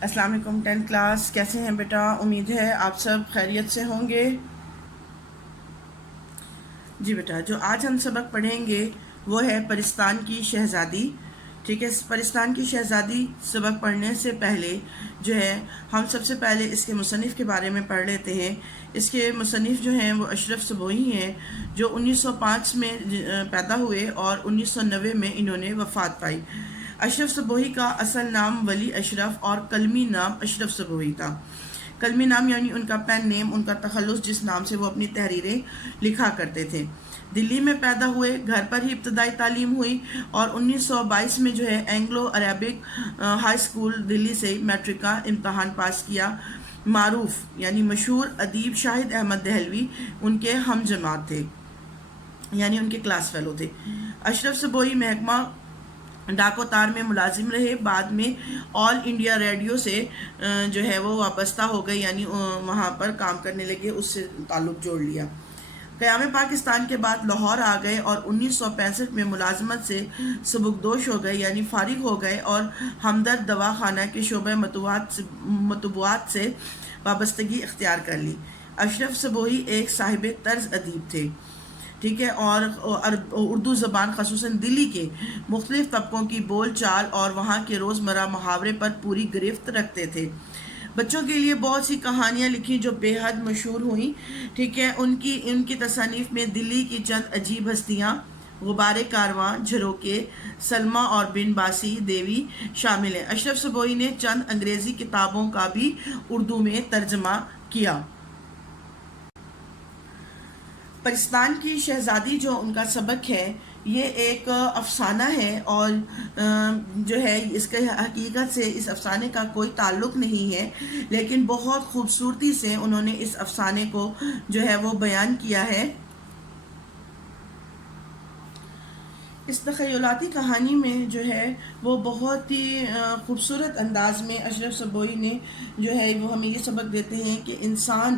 السلام علیکم 10 کلاس، کیسے ہیں بیٹا؟ امید ہے آپ سب خیریت سے ہوں گے۔ جی بیٹا، جو آج ہم سبق پڑھیں گے وہ ہے پرستان کی شہزادی۔ ٹھیک ہے، پرستان کی شہزادی سبق پڑھنے سے پہلے جو ہے ہم سب سے پہلے اس کے مصنف کے بارے میں پڑھ لیتے ہیں۔ اس کے مصنف جو ہیں وہ اشرف صبوحی ہیں، جو 1905 میں پیدا ہوئے اور 1990 میں انہوں نے وفات پائی۔ اشرف صبوحی کا اصل نام ولی اشرف اور قلمی نام اشرف صبوحی تھا۔ قلمی نام یعنی ان کا پین نیم، ان کا تخلص، جس نام سے وہ اپنی تحریریں لکھا کرتے تھے۔ دلی میں پیدا ہوئے، گھر پر ہی ابتدائی تعلیم ہوئی اور 1922 میں جو ہے اینگلو عربک ہائی اسکول دلی سے میٹرک کا امتحان پاس کیا۔ معروف یعنی مشہور ادیب شاہد احمد دہلوی ان کے ہم جماعت تھے، یعنی ان کے کلاس فیلو تھے۔ اشرف صبوحی محکمہ ڈاک و تار میں ملازم رہے، بعد میں آل انڈیا ریڈیو سے جو ہے وہ وابستہ ہو گئے، یعنی وہاں پر کام کرنے لگے، اس سے تعلق جوڑ لیا۔ قیام پاکستان کے بعد لاہور آ گئے اور 1965 میں ملازمت سے سبکدوش ہو گئے، یعنی فارغ ہو گئے اور ہمدرد دوا خانہ کے شعبہ مطبوعات سے وابستگی اختیار کر لی۔ اشرف صبوحی ایک صاحب طرز ادیب تھے، ٹھیک ہے، اور اردو زبان خصوصاً دلی کے مختلف طبقوں کی بول چال اور وہاں کے روزمرہ محاورے پر پوری گرفت رکھتے تھے۔ بچوں کے لیے بہت سی کہانیاں لکھی جو بے حد مشہور ہوئیں، ٹھیک ہے۔ ان کی تصانیف میں دلی کی چند عجیب ہستیاں، غبار کارواں، جھروکے، سلمیٰ اور بن باسی دیوی شامل ہیں۔ اشرف صبوحی نے چند انگریزی کتابوں کا بھی اردو میں ترجمہ کیا۔ پرستان کی شہزادی جو ان کا سبق ہے، یہ ایک افسانہ ہے اور جو ہے اس کے حقیقت سے اس افسانے کا کوئی تعلق نہیں ہے، لیکن بہت خوبصورتی سے انہوں نے اس افسانے کو جو ہے وہ بیان کیا ہے۔ اس تخیلاتی کہانی میں جو ہے وہ بہت ہی خوبصورت انداز میں اشرف صبوحی نے جو ہے وہ ہمیں یہ سبق دیتے ہیں کہ انسان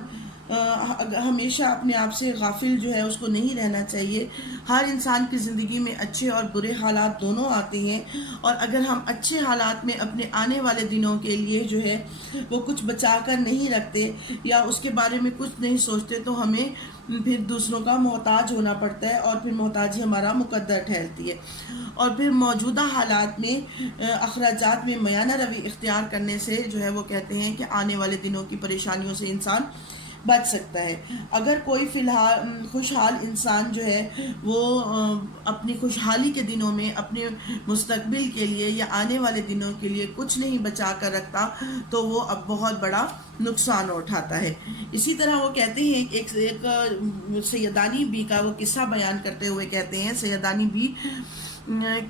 ہمیشہ اپنے آپ سے غافل جو ہے اس کو نہیں رہنا چاہیے۔ ہر انسان کی زندگی میں اچھے اور برے حالات دونوں آتے ہیں، اور اگر ہم اچھے حالات میں اپنے آنے والے دنوں کے لیے جو ہے وہ کچھ بچا کر نہیں رکھتے یا اس کے بارے میں کچھ نہیں سوچتے تو ہمیں پھر دوسروں کا محتاج ہونا پڑتا ہے، اور پھر محتاجی ہمارا مقدر ٹھہرتی ہے، اور پھر موجودہ حالات میں اخراجات میں میانہ روی اختیار کرنے سے جو ہے وہ کہتے ہیں کہ آنے والے دنوں کی پریشانیوں سے انسان بچ سکتا ہے۔ اگر کوئی فی الحال خوشحال انسان جو ہے وہ اپنی خوشحالی کے دنوں میں اپنے مستقبل کے لیے یا آنے والے دنوں کے لیے کچھ نہیں بچا کر رکھتا تو وہ اب بہت بڑا نقصان اٹھاتا ہے۔ اسی طرح وہ کہتے ہیں کہ ایک سیدانی بی کا وہ قصہ بیان کرتے ہوئے کہتے ہیں، سیدانی بی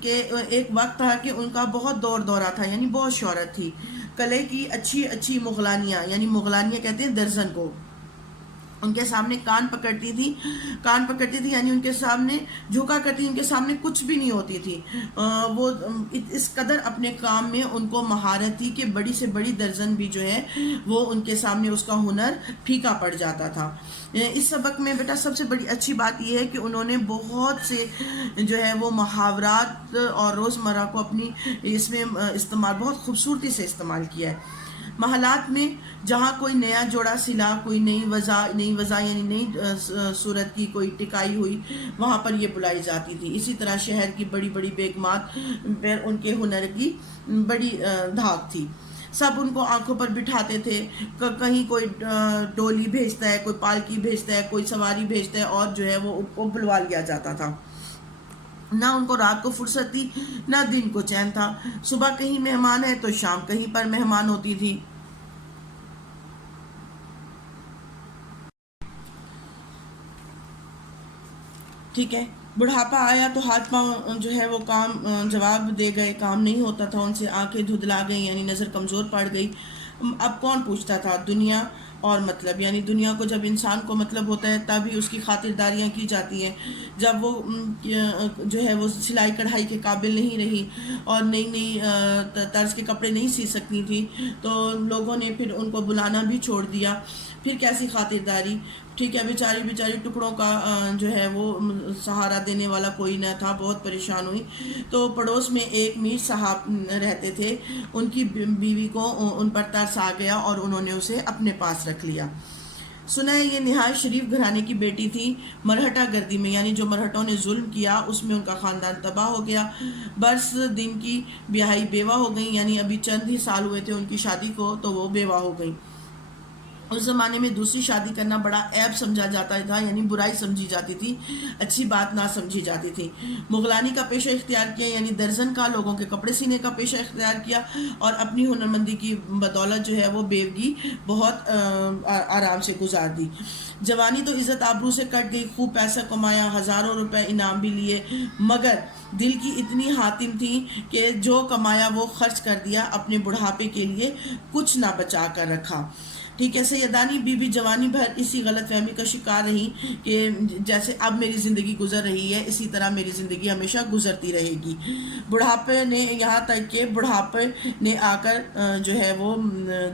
کہ ایک وقت تھا کہ ان کا بہت دورہ تھا، یعنی بہت شہرت تھی۔ کلے کی اچھی اچھی مغلانیاں، یعنی مغلانیاں کہتے ہیں درزن کو، ان کے سامنے کان پکڑتی تھی، یعنی ان کے سامنے جھکا کرتی، ان کے سامنے کچھ بھی نہیں ہوتی تھی۔ وہ اس قدر اپنے کام میں ان کو مہارت تھی کہ بڑی سے بڑی درزن بھی جو ہے وہ ان کے سامنے اس کا ہنر پھیکا پڑ جاتا تھا۔ اس سبق میں بیٹا سب سے بڑی اچھی بات یہ ہے کہ انہوں نے بہت سے جو ہے وہ محاورات اور روزمرہ کو اپنی اس میں استعمال بہت خوبصورتی سے استعمال کیا ہے۔ محلات میں جہاں کوئی نیا جوڑا سلا، کوئی نئی وضع یعنی نئی صورت کی کوئی ٹکائی ہوئی، وہاں پر یہ بلائی جاتی تھی۔ اسی طرح شہر کی بڑی بڑی بیگمات پر ان کے ہنر کی بڑی دھاک تھی، سب ان کو آنکھوں پر بٹھاتے تھے۔ کہیں کوئی ڈولی بھیجتا ہے، کوئی پالکی بھیجتا ہے، کوئی سواری بھیجتا ہے، اور جو ہے وہ ان کو بلوا لیا جاتا تھا۔ نہ ان کو رات کو فرصت تھی، نہ دن کو چین تھا۔ صبح کہیں مہمان ہے تو شام کہیں پر مہمان ہوتی تھی۔ ٹھیک ہے، بڑھاپا آیا تو ہاتھ پاؤں جو ہے وہ کام جواب دے گئے، کام نہیں ہوتا تھا ان سے، آنکھیں دھدلا گئیں یعنی نظر کمزور پڑ گئی۔ اب کون پوچھتا تھا؟ دنیا اور مطلب، یعنی دنیا کو جب انسان کو مطلب ہوتا ہے تبھی اس کی خاطرداریاں کی جاتی ہیں۔ جب وہ جو ہے وہ سلائی کڑھائی کے قابل نہیں رہی اور نئی نئی طرز کے کپڑے نہیں سی سکتی تھی تو لوگوں نے پھر ان کو بلانا بھی چھوڑ دیا، پھر کیسی خاطرداری؟ ٹھیک ہے، بیچاری ٹکڑوں کا جو ہے وہ سہارا دینے والا کوئی نہ تھا، بہت پریشان ہوئی۔ تو پڑوس میں ایک میر صاحب رہتے تھے، ان کی بیوی کو ان پر ترس آ گیا اور انہوں نے اسے اپنے پاس رکھ لیا۔ سنا ہے یہ نہایت شریف گھرانے کی بیٹی تھی۔ مرہٹہ گردی میں، یعنی جو مرہٹوں نے ظلم کیا اس میں ان کا خاندان تباہ ہو گیا۔ برس دن کی بیاہی بیوہ ہو گئی، یعنی ابھی چند ہی سال ہوئے تھے ان کی شادی کو تو وہ بیوہ ہو گئی۔ اس زمانے میں دوسری شادی کرنا بڑا عیب سمجھا جاتا تھا، یعنی برائی سمجھی جاتی تھی، اچھی بات نہ سمجھی جاتی تھی۔ مغلانی کا پیشہ اختیار کیا، یعنی درجن کا لوگوں کے کپڑے سینے کا پیشہ اختیار کیا، اور اپنی ہنرمندی کی بدولت جو ہے وہ بیوگی بہت آرام سے گزار دی۔ جوانی تو عزت آبرو سے کٹ گئی، خوب پیسہ کمایا، ہزاروں روپے انعام بھی لیے، مگر دل کی اتنی حاتم تھی کہ جو کمایا وہ خرچ کر دیا، اپنے بڑھاپے کے لیے کچھ نہ بچا کر رکھا۔ ٹھیک ہے، سیدانی بی بی جوانی بھر اسی غلط فہمی کا شکار رہی کہ جیسے اب میری زندگی گزر رہی ہے اسی طرح میری زندگی ہمیشہ گزرتی رہے گی۔ بڑھاپے نے، یہاں تک کہ بڑھاپے نے آ کر جو ہے وہ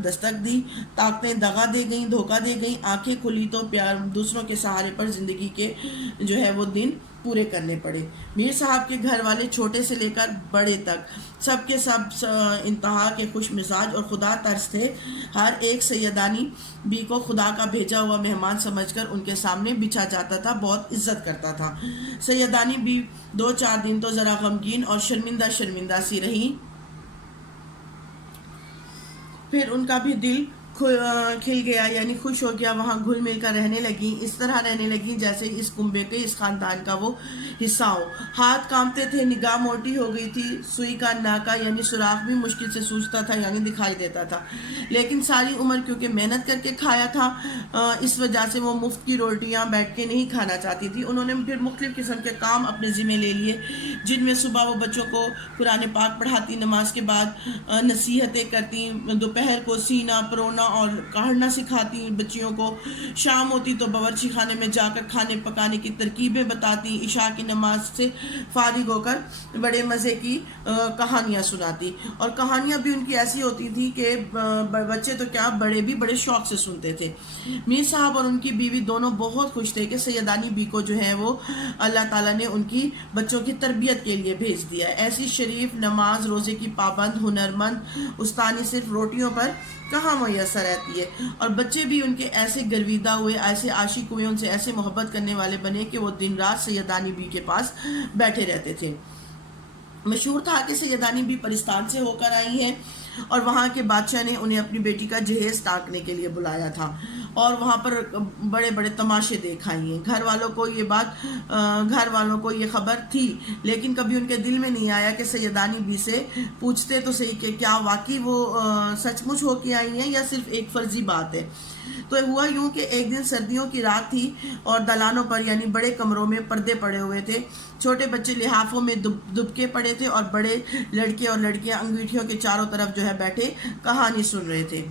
دستک دی، طاقتیں دغا دے گئیں، دھوکہ دے گئیں، آنکھیں کھلی تو پیار دوسروں کے سہارے پر زندگی کے جو ہے وہ دن پورے کرنے پڑے۔ میر صاحب کے گھر والے چھوٹے سے لے کر بڑے تک سب کے سب انتہا کے خوش مزاج اور خدا ترس تھے۔ ہر ایک سیدانی بی کو خدا کا بھیجا ہوا مہمان سمجھ کر ان کے سامنے بچھا جاتا تھا، بہت عزت کرتا تھا۔ سیدانی بی 2-4 دن تو ذرا غمگین اور شرمندہ سی رہی، پھر ان کا بھی دل کھل گیا، یعنی خوش ہو گیا، وہاں گھل مل کر رہنے لگی، اس طرح رہنے لگی جیسے اس کنبے کے، اس خاندان کا وہ حصہ ہو۔ ہاتھ کانپتے تھے، نگاہ موٹی ہو گئی تھی، سوئی کا ناکا یعنی سوراخ بھی مشکل سے سوجتا تھا، یعنی دکھائی دیتا تھا، لیکن ساری عمر کیونکہ محنت کر کے کھایا تھا اس وجہ سے وہ مفت کی روٹیاں بیٹھ کے نہیں کھانا چاہتی تھی۔ انہوں نے پھر مختلف قسم کے کام اپنے ذمہ لے لیے، جن میں صبح وہ بچوں کو قرآن پاک پڑھاتی، نماز کے بعد نصیحتیں کرتی، دوپہر کو سینا پرونا اور کاڑھنا سکھاتی بچیوں کو، شام ہوتی تو باورچی خانے میں جا کر کھانے پکانے کی ترکیبیں بتاتی، عشاء کی نماز سے فارغ ہو کر بڑے مزے کی کہانیاں سناتی، اور کہانیاں بھی ان کی ایسی ہوتی تھی کہ بچے تو کیا بڑے بھی بڑے شوق سے سنتے تھے۔ میر صاحب اور ان کی بیوی دونوں بہت خوش تھے کہ سیدانی بی کو جو ہے وہ اللہ تعالیٰ نے ان کی بچوں کی تربیت کے لیے بھیج دیا ہے۔ ایسی شریف، نماز روزے کی پابند، ہنرمند استانی صرف روٹیوں پر کہاں میسر رہتی ہے، اور بچے بھی ان کے ایسے گرویدہ ہوئے، ایسے عاشق ہوئے، ان سے ایسے محبت کرنے والے بنے کہ وہ دن رات سیدانی بی کے پاس بیٹھے رہتے تھے۔ مشہور تھا کہ سیدانی بی پرستان سے ہو کر آئی ہیں، اور وہاں کے بادشاہ نے انہیں اپنی بیٹی کا جہیز تانکنے کے لیے بلایا تھا، اور وہاں پر بڑے بڑے تماشے دیکھ آئی ہیں۔ گھر والوں کو یہ خبر تھی، لیکن کبھی ان کے دل میں نہیں آیا کہ سیدانی بی سے پوچھتے تو صحیح کہ کیا واقعی وہ سچ مچ ہو کے آئی ہیں یا صرف ایک فرضی بات ہے۔ تو ہوا یوں کہ ایک دن سردیوں کی رات تھی، اور دلانوں پر یعنی بڑے کمروں میں پردے پڑے ہوئے تھے، چھوٹے بچے لحافوں میں دبکے پڑے تھے، اور بڑے لڑکے اور لڑکیاں انگیٹھیوں کے چاروں طرف جو ہے بیٹھے کہانی سن رہے تھے۔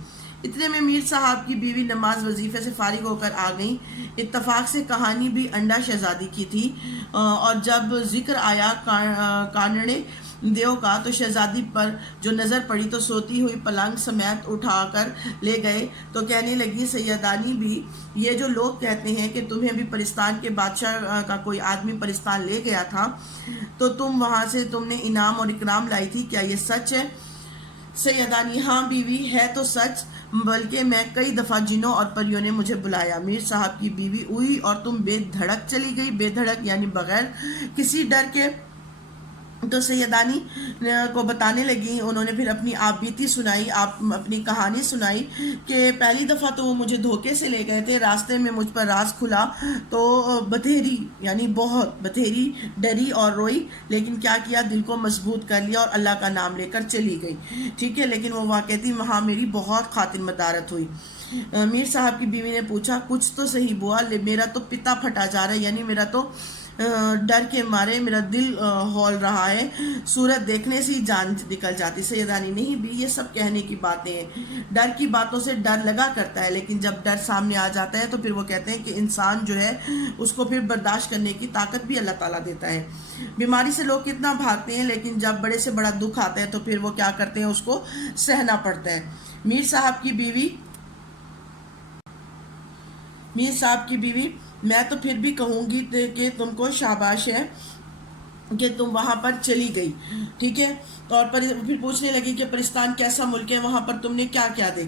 اتنے میں میر صاحب کی بیوی نماز وظیفے سے فارغ ہو کر آ گئیں۔ اتفاق سے کہانی بھی انڈا شہزادی کی تھی، اور جب ذکر آیا کانڑے دیو کا تو شہزادی پر جو نظر پڑی تو سوتی ہوئی پلنگ سمیت اٹھا کر لے گئے، تو کہنے لگی سیدانی بھی، یہ جو لوگ کہتے ہیں کہ تمہیں بھی پرستان کے بادشاہ کا کوئی آدمی پرستان لے گیا تھا تو تم وہاں سے تم نے انعام اور اکرام لائی تھی، کیا یہ سچ ہے؟ سیدانی: ہاں بیوی، ہے تو سچ، بلکہ میں کئی دفعہ جنوں اور پریوں نے مجھے بلایا۔ میر صاحب کی بیوی: ہوئی، اور تم بے دھڑک چلی گئی؟ بے دھڑک یعنی بغیر کسی ڈر کے؟ تو سیدانی کو بتانے لگی، انہوں نے پھر اپنی آپ بیتی سنائی، اپنی کہانی سنائی کہ پہلی دفعہ تو وہ مجھے دھوکے سے لے گئے تھے، راستے میں مجھ پر راز کھلا تو بتھیری یعنی بہت بتھیری، ڈری اور روئی، لیکن کیا کیا، دل کو مضبوط کر لیا اور اللہ کا نام لے کر چلی گئی۔ ٹھیک ہے، لیکن وہ واقعی وہاں میری بہت خاطر مدارت ہوئی۔ میر صاحب کی بیوی نے پوچھا، کچھ تو صحیح بوا، میرا تو پتا پھٹا جا رہا ہے، یعنی میرا تو ڈر کے مارے میرا دل ہول رہا ہے، صورت دیکھنے سے ہی جان نکل جاتی۔ سیدانی: نہیں بھی، یہ سب کہنے کی باتیں ہیں، ڈر کی باتوں سے ڈر لگا کرتا ہے، لیکن جب ڈر سامنے آ جاتا ہے تو پھر وہ کہتے ہیں کہ انسان جو ہے اس کو پھر برداشت کرنے کی طاقت بھی اللہ تعالیٰ دیتا ہے۔ بیماری سے لوگ کتنا بھاگتے ہیں، لیکن جب بڑے سے بڑا دکھ آتا ہے تو پھر وہ کیا کرتے ہیں، اس کو سہنا پڑتا ہے۔ میر صاحب کی بیوی: میر صاحب کی بیوی: میں تو پھر بھی کہوں گی کہ تم کو شاباش ہے کہ تم وہاں پر چلی گئی، ٹھیک ہے. اور پھر پوچھنے لگی کہ پرستان کیسا ملک ہے، وہاں پر تم نے کیا کیا دیکھا.